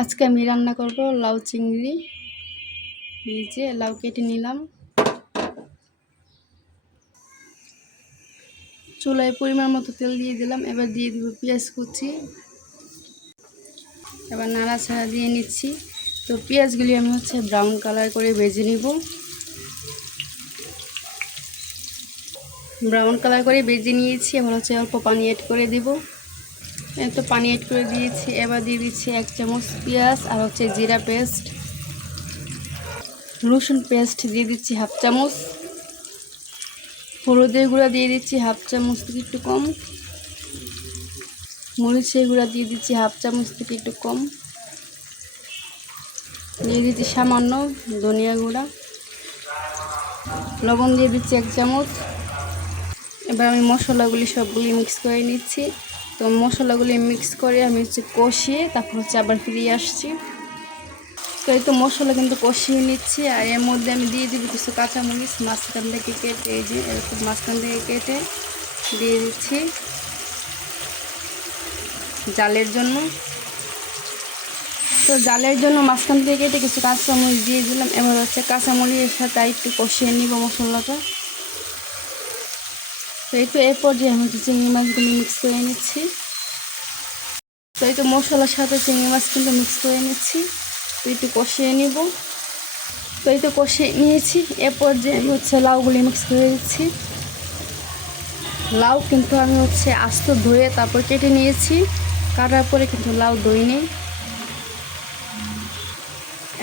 আজকে আমি রান্না করব লাউ চিংড়ি। এই যে লাউ কেটে নিলাম, চুলায় পরিমাণ মতো তেল দিয়ে দিলাম। এবার দিয়ে দিব পেঁয়াজ কুচি, এবার নাড়াচাড়া দিয়ে নিচ্ছি। তো পেঁয়াজগুলি আমি ব্রাউন কালার করে ভেজে নিব। ব্রাউন কালার করে ভেজে নিয়েছি। এবার অল্প পানি অ্যাড করে দিব। তো পানি অ্যাড করে দিয়েছি। এবার দিয়ে দিচ্ছি 1 চামচ পেঁয়াজ আর জিরা পেস্ট, রসুন পেস্ট দিয়ে দিচ্ছি 1/2 চামচ, হলুদের গুঁড়া দিয়ে দিচ্ছি 1/2 চামচ থেকে একটু কম, মরিচের গুঁড়া দিয়ে দিচ্ছি 1/2 চামচ থেকে একটু কম, দিয়ে দিচ্ছি সামান্য ধনিয়া গুঁড়া, লবণ দিয়ে দিচ্ছি 1 চামচ। এবার আমি মশলাগুলি সবগুলি মিক্স করে নিচ্ছি। তো মশলাগুলি মিক্স করে আমি কষিয়ে তারপর আবার ফিরে আসছি। তো এই তো মশলা কিন্তু কষিয়ে নিচ্ছি। আর এর মধ্যে আমি দিয়ে দিব কিছু কাঁচামরিচ মাঝখান থেকে কেটে, এই যে এরকম মাঝখান থেকে কেটে দিয়ে দিচ্ছি জালের জন্য। তো জালের জন্য মাঝখান থেকে কেটে কিছু কাঁচামরিচ দিয়ে দিলাম। এবার কাঁচামরিচের সাথে একটু কষিয়ে নিব মশলাটা। তো এই তো এরপর যে আমি চিংড়ি মাছগুলো মিক্স করে নিচ্ছি। তো এই তো মশলার সাথে চিংড়ি মাছ কিন্তু মিক্স করে নিচ্ছি। তো একটু কষিয়ে নিব। তো এই তো কষিয়ে নিয়েছি। এরপর যে আমি লাউগুলি মিক্স করে দিচ্ছি। লাউ কিন্তু আমি আস্ত ধুয়ে তারপর কেটে নিয়েছি। কাটার পরে কিন্তু লাউ ধুই নেই।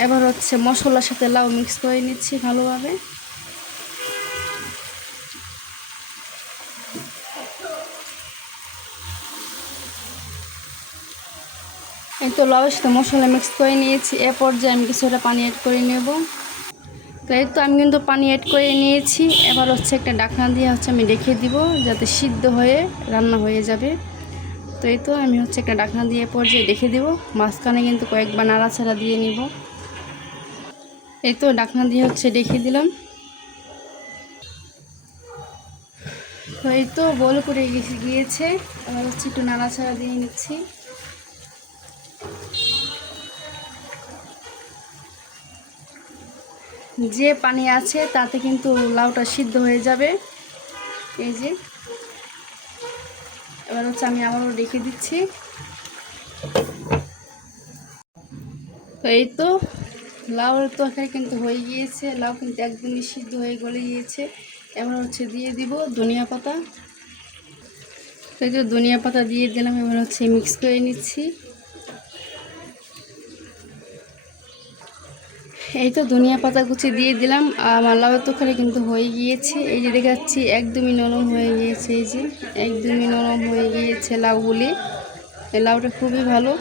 এবার মশলার সাথে লাউ মিক্স করে নিচ্ছি ভালোভাবে। এই তো লাউয়ের সাথে মশলা মিক্স করে নিয়েছি। এরপর যে আমি কিছুটা পানি অ্যাড করে নেব। তো এই তো আমি কিন্তু পানি অ্যাড করে নিয়েছি। এবার একটা ঢাকনা দিয়ে আমি রেখে দিব, যাতে সিদ্ধ হয়ে রান্না হয়ে যাবে। তো এই তো আমি একটা ঢাকনা দিয়ে পর্যায়ে রেখে দিব। মাঝখানে কিন্তু কয়েকবার নাড়াচাড়া দিয়ে নিব। এই তো ঢাকনা দিয়ে রেখে দিলাম। তো এই তো বল করে গিয়েছে। এবার একটু নাড়াচাড়া দিয়ে নিচ্ছি। যে পানি আছে তাতে কিন্তু লাউটা সিদ্ধ হয়ে যাবে। এই যে এবার আমি আবারও রেখে দিচ্ছি। তো এই তো লাউয়ের তরকারি কিন্তু হয়ে গিয়েছে। লাউ কিন্তু একদমই সিদ্ধ হয়ে গলে গিয়েছে। এবার দিয়ে দিব ধনিয়া পাতা। তো এই যে ধনিয়া পাতা দিয়ে দিলাম। এবার মিক্স করে নিচ্ছি। এই তো ধনিয়া পাতা কুচি দিয়ে দিলাম। আমার লাউয়ের তরকারি কিন্তু হয়ে গিয়েছে। এই যে দেখাচ্ছি একদমই নরম হয়ে গিয়েছে। এই যে একদমই নরম হয়ে গিয়েছে লাউগুলি। এই লাউটা খুবই ভালো।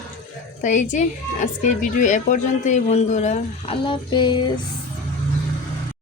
তাই এই যে আজকের ভিডিও এ পর্যন্তই বন্ধুরা। আল্লাহ হাফেজ।